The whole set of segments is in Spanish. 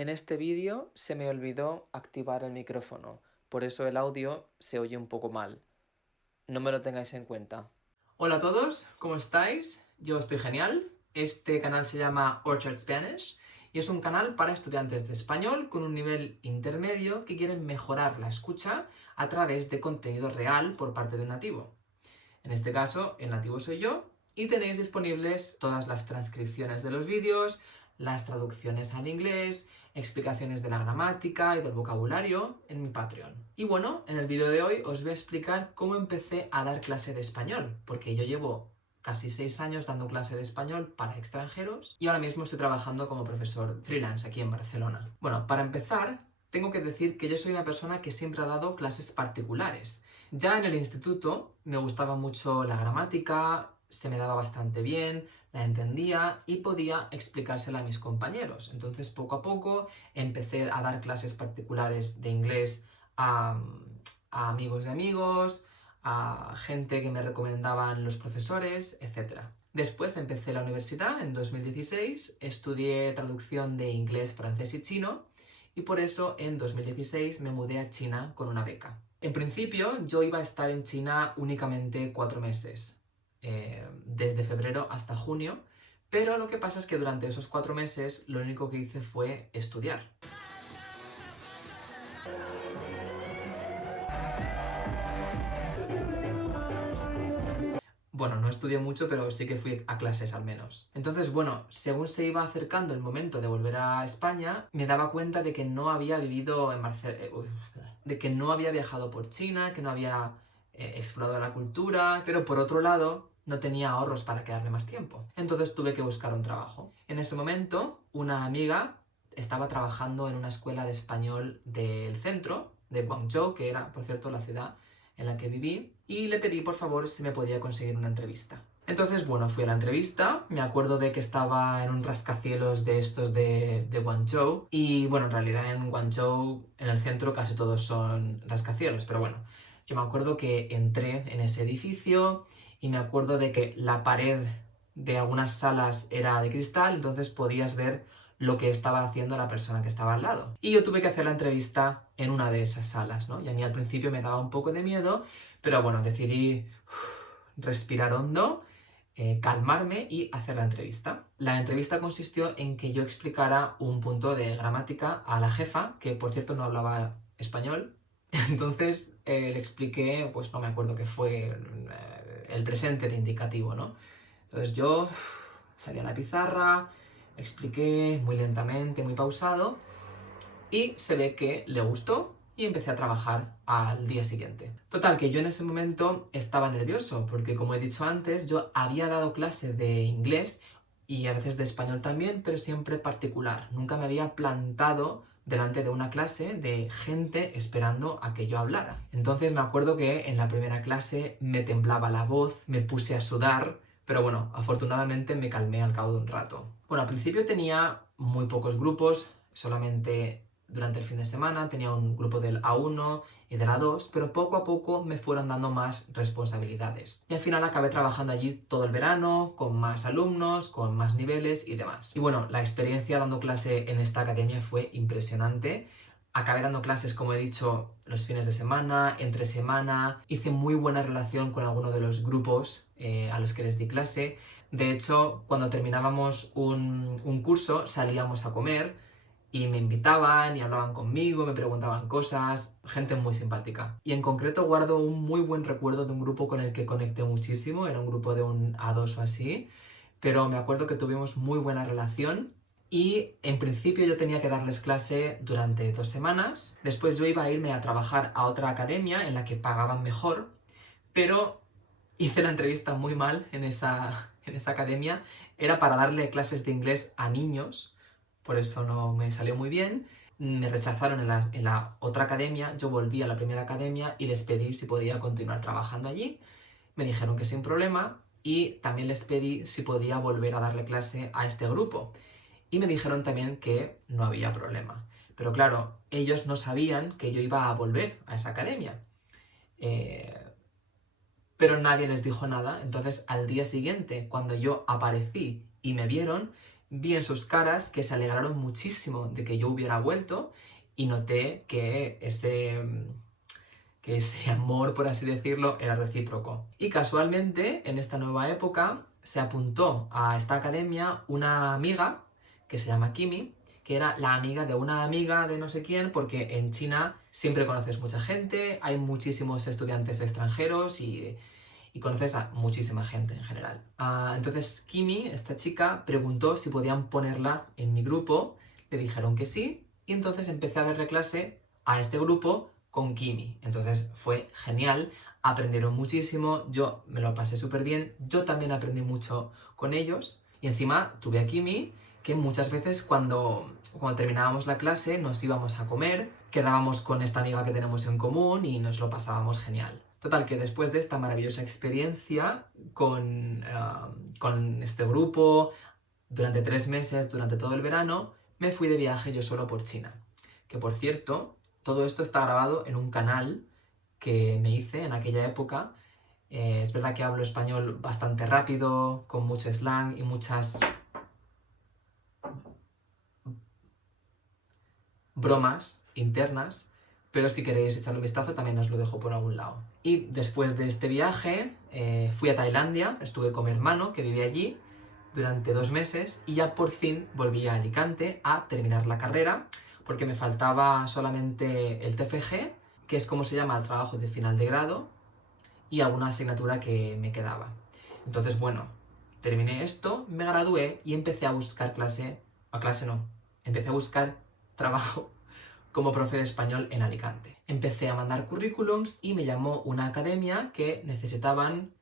En este vídeo se me olvidó activar el micrófono, por eso el audio se oye un poco mal. No me lo tengáis en cuenta. Hola a todos, ¿cómo estáis? Yo estoy genial. Este canal se llama Orchard Spanish y es un canal para estudiantes de español con un nivel intermedio que quieren mejorar la escucha a través de contenido real por parte de un nativo. En este caso, el nativo soy yo y tenéis disponibles todas las transcripciones de los vídeos, las traducciones al inglés, explicaciones de la gramática y del vocabulario en mi Patreon. Y bueno, en el vídeo de hoy os voy a explicar cómo empecé a dar clase de español, porque yo llevo casi 6 años dando clase de español para extranjeros y ahora mismo estoy trabajando como profesor freelance aquí en Barcelona. Bueno, para empezar, tengo que decir que yo soy una persona que siempre ha dado clases particulares. Ya en el instituto me gustaba mucho la gramática, se me daba bastante bien, la entendía y podía explicársela a mis compañeros. Entonces, poco a poco empecé a dar clases particulares de inglés a amigos de amigos, a gente que me recomendaban los profesores, etc. Después empecé la universidad en 2016, estudié traducción de inglés, francés y chino y por eso en 2016 me mudé a China con una beca. En principio yo iba a estar en China únicamente 4 meses, desde febrero hasta junio, pero lo que pasa es que durante esos 4 meses lo único que hice fue estudiar. Bueno, no estudié mucho, pero sí que fui a clases al menos. Entonces, bueno, según se iba acercando el momento de volver a España, me daba cuenta de que no había vivido en Barcelona, de que no había viajado por China, que no había explorado la cultura, pero por otro lado, no tenía ahorros para quedarme más tiempo. Entonces tuve que buscar un trabajo. En ese momento, una amiga estaba trabajando en una escuela de español del centro, de Guangzhou, que era, por cierto, la ciudad en la que viví, y le pedí por favor si me podía conseguir una entrevista. Entonces, bueno, fui a la entrevista, me acuerdo de que estaba en un rascacielos de estos de Guangzhou, y bueno, en realidad en Guangzhou, en el centro, casi todos son rascacielos, pero bueno, yo me acuerdo que entré en ese edificio y me acuerdo de que la pared de algunas salas era de cristal, entonces podías ver lo que estaba haciendo la persona que estaba al lado. Y yo tuve que hacer la entrevista en una de esas salas, ¿no? Y a mí al principio me daba un poco de miedo, pero bueno, decidí respirar hondo, calmarme y hacer la entrevista. La entrevista consistió en que yo explicara un punto de gramática a la jefa, que por cierto no hablaba español. Entonces le expliqué, pues no me acuerdo qué fue, el presente de indicativo, ¿no? Entonces yo salí a la pizarra, expliqué muy lentamente, muy pausado, y se ve que le gustó y empecé a trabajar al día siguiente. Total, que yo en ese momento estaba nervioso, porque como he dicho antes, yo había dado clase de inglés y a veces de español también, pero siempre particular. Nunca me había plantado delante de una clase de gente esperando a que yo hablara. Entonces me acuerdo que en la primera clase me temblaba la voz, me puse a sudar, pero bueno, afortunadamente me calmé al cabo de un rato. Bueno, al principio tenía muy pocos grupos, solamente durante el fin de semana tenía un grupo del A1 y del A2, pero poco a poco me fueron dando más responsabilidades. Y al final acabé trabajando allí todo el verano, con más alumnos, con más niveles y demás. Y bueno, la experiencia dando clase en esta academia fue impresionante. Acabé dando clases, como he dicho, los fines de semana, entre semana. Hice muy buena relación con algunos de los grupos a los que les di clase. De hecho, cuando terminábamos un curso, salíamos a comer y me invitaban y hablaban conmigo, me preguntaban cosas, gente muy simpática. Y en concreto guardo un muy buen recuerdo de un grupo con el que conecté muchísimo, era un grupo de un A2 o así, pero me acuerdo que tuvimos muy buena relación y en principio yo tenía que darles clase durante 2 semanas, después yo iba a irme a trabajar a otra academia en la que pagaban mejor, pero hice la entrevista muy mal en esa academia, era para darle clases de inglés a niños, por eso no me salió muy bien. Me rechazaron en la otra academia, yo volví a la primera academia y les pedí si podía continuar trabajando allí. Me dijeron que sin problema y también les pedí si podía volver a darle clase a este grupo. Y me dijeron también que no había problema. Pero claro, ellos no sabían que yo iba a volver a esa academia. Pero nadie les dijo nada, entonces al día siguiente, cuando yo aparecí y me vieron, vi en sus caras que se alegraron muchísimo de que yo hubiera vuelto y noté que ese amor, por así decirlo, era recíproco. Y casualmente, en esta nueva época, se apuntó a esta academia una amiga que se llama Kimi, que era la amiga de una amiga de no sé quién, porque en China siempre conoces mucha gente, hay muchísimos estudiantes extranjeros y conoces a muchísima gente en general. Entonces Kimi, esta chica, preguntó si podían ponerla en mi grupo, le dijeron que sí, y entonces empecé a darle clase a este grupo con Kimi. Entonces fue genial, aprendieron muchísimo, yo me lo pasé súper bien, yo también aprendí mucho con ellos, y encima tuve a Kimi, que muchas veces cuando terminábamos la clase nos íbamos a comer, quedábamos con esta amiga que tenemos en común y nos lo pasábamos genial. Total, que después de esta maravillosa experiencia con este grupo, durante 3 meses, durante todo el verano, me fui de viaje yo solo por China. Que por cierto, todo esto está grabado en un canal que me hice en aquella época. Es verdad que hablo español bastante rápido, con mucho slang y muchas bromas internas, pero si queréis echarle un vistazo también os lo dejo por algún lado. Y después de este viaje fui a Tailandia, estuve con mi hermano que vivía allí durante 2 meses y ya por fin volví a Alicante a terminar la carrera porque me faltaba solamente el TFG, que es como se llama el trabajo de final de grado, y alguna asignatura que me quedaba. Entonces, bueno, terminé esto, me gradué y empecé a buscar empecé a buscar trabajo como profe de español en Alicante. Empecé a mandar currículums y me llamó una academia que necesitaban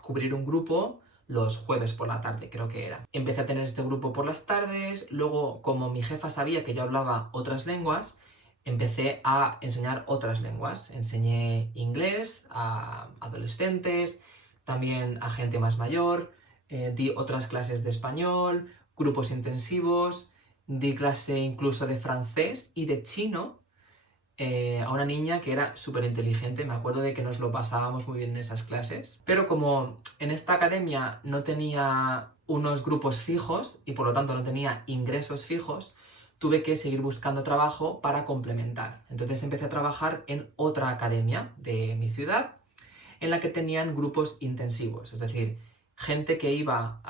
cubrir un grupo los jueves por la tarde, creo que era. Empecé a tener este grupo por las tardes, luego como mi jefa sabía que yo hablaba otras lenguas, empecé a enseñar otras lenguas. Enseñé inglés a adolescentes, también a gente más mayor, di otras clases de español, grupos intensivos, di clase incluso de francés y de chino a una niña que era súper inteligente. Me acuerdo de que nos lo pasábamos muy bien en esas clases. Pero como en esta academia no tenía unos grupos fijos y por lo tanto no tenía ingresos fijos, tuve que seguir buscando trabajo para complementar. Entonces empecé a trabajar en otra academia de mi ciudad en la que tenían grupos intensivos, es decir, gente que iba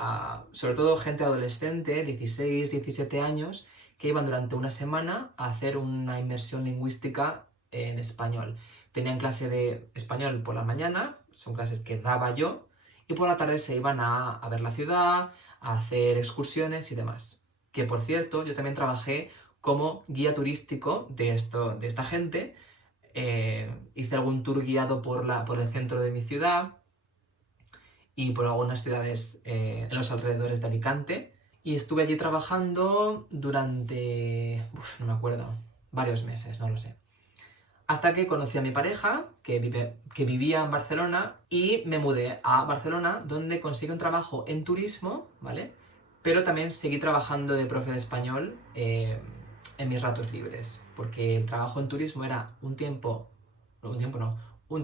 sobre todo gente adolescente, 16, 17 años, que iban durante una semana a hacer una inmersión lingüística en español. Tenían clase de español por la mañana, son clases que daba yo, y por la tarde se iban a ver la ciudad, a hacer excursiones y demás. Que por cierto, yo también trabajé como guía turístico de esta gente. Hice algún tour guiado por el centro de mi ciudad y por algunas ciudades en los alrededores de Alicante. Y estuve allí trabajando durante, no me acuerdo, varios meses, no lo sé. Hasta que conocí a mi pareja, que vivía en Barcelona, y me mudé a Barcelona, donde conseguí un trabajo en turismo, ¿vale? Pero también seguí trabajando de profe de español en mis ratos libres, porque el trabajo en turismo era un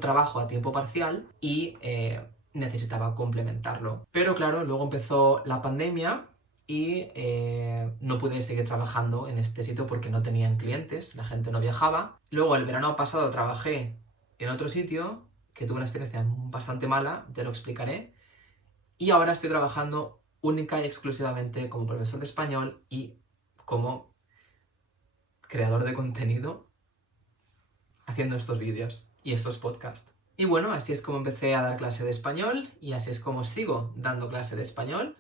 trabajo a tiempo parcial y necesitaba complementarlo. Pero claro, luego empezó la pandemia y no pude seguir trabajando en este sitio porque no tenían clientes, la gente no viajaba. Luego el verano pasado trabajé en otro sitio que tuve una experiencia bastante mala, te lo explicaré, y ahora estoy trabajando única y exclusivamente como profesor de español y como creador de contenido haciendo estos vídeos y estos podcasts. Y bueno, así es como empecé a dar clase de español y así es como sigo dando clase de español.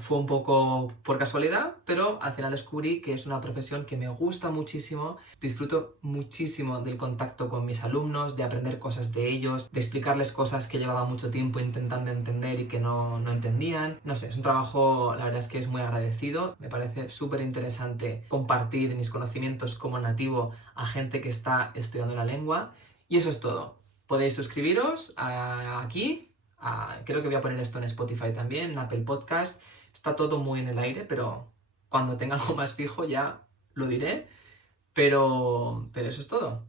Fue un poco por casualidad, pero al final descubrí que es una profesión que me gusta muchísimo. Disfruto muchísimo del contacto con mis alumnos, de aprender cosas de ellos, de explicarles cosas que llevaba mucho tiempo intentando entender y que no entendían. No sé, es un trabajo, la verdad es que es muy agradecido. Me parece súper interesante compartir mis conocimientos como nativo a gente que está estudiando la lengua. Y eso es todo. Podéis suscribiros aquí, creo que voy a poner esto en Spotify también, en Apple Podcast. Está todo muy en el aire, pero cuando tenga algo más fijo ya lo diré. Pero eso es todo.